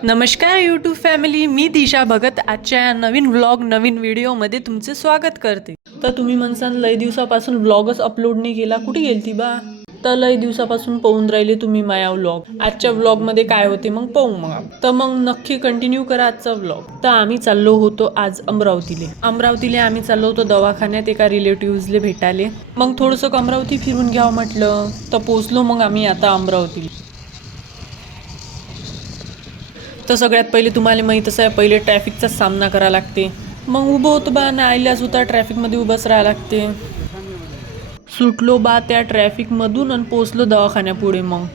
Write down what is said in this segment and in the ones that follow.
नमस्कार YouTube family मी दिशा भगत. आजच्या या नवीन व्लॉग नवीन व्हिडिओमध्ये तुमचे स्वागत करते. तर तुम्ही म्हणसान लय दिवसापासून व्लॉगच अपलोड नाही केला. कुठे गेलती बा? तर लय दिवसापासून पाहून राहिले तुम्ही माया व्लॉग आजच्या व्लॉगमध्ये काय होते मग पाहू मग तर मग नक्की कंटिन्यू करा आजचा व्लॉग तर आम्ही चाललो होतो आज अमरावतीले. अमरावतीले आम्ही चाललो होतो दवाखान्यात एका रिलेटिव्हजले भेटायले. मग थोडंसं अमरावती फिरून घ्यावं म्हटलं तर पोचलो मग आम्ही आता अमरावतीला. तर सगळ्यात पहिले तुम्हाला माहीतच आहे पहिले ट्रॅफिकचा सामना करा लागते. मग उभं होतं बा नाईला सुद्धा ट्रॅफिकमध्ये उभंच राहावं लागते. सुटलो बा त्या ट्रॅफिकमधून आणि पोचलो दवाखान्यापुढे मग.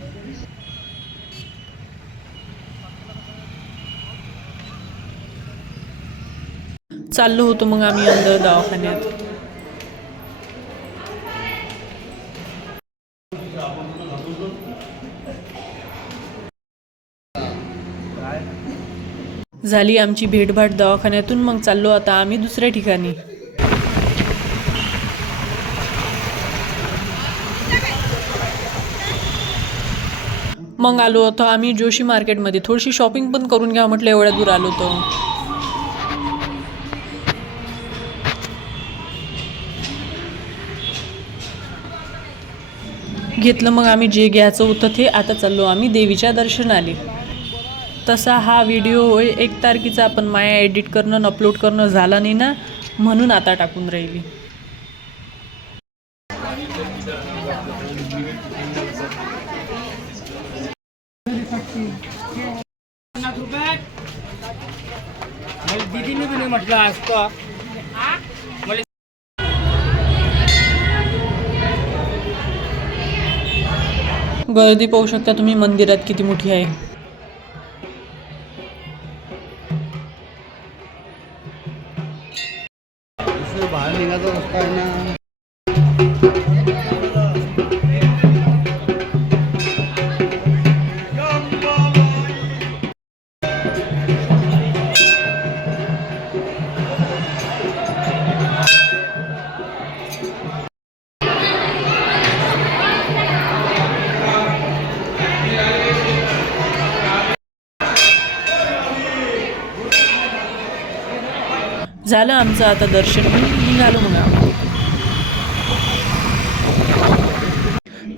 चाललो होतो मग आम्ही अंदर दवाखान्यात. झाली आमची भेटभाट दवाखान्यातून मग चाललो आता आम्ही दुसऱ्या ठिकाणी. मग आलो होतो आम्ही जोशी मार्केटमध्ये. थोडीशी शॉपिंग पण करून घ्या म्हटलं एवढ्या दूर आलो होतो. घेतलं मग आम्ही जे घ्यायचं होतं ते. आता चाललो आम्ही देवीच्या दर्शनाला तसा हा व्हिडिओ एक तारखेचा पण माया एडिट करणं आणि अपलोड करणं झाला नाही ना म्हणून आता टाकून राहिली. म्हटलं असतो गर्दी पाहू शकता तुम्ही मंदिरात किती मोठी आहे. Obrigado, Carmen. झालं आमचं आता दर्शन. निघालो मग आम्ही.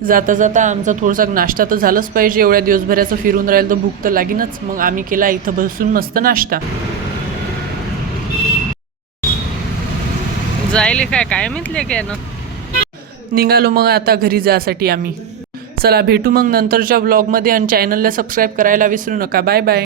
जाता जाता आमचा थोडासा नाश्ता तर झालंच पाहिजे. एवढ्या दिवसभराचं फिरून राहिलं तर भूक तर लागीनच. मग आम्ही केला इथं बसून मस्त नाश्ता. जायले काय? काय माहितले काय ना निघालो मग आता घरी जासाठी आम्ही. चला भेटू मग नंतरच्या ब्लॉगमध्ये आणि चॅनलला सबस्क्राईब करायला विसरू नका. Bye bye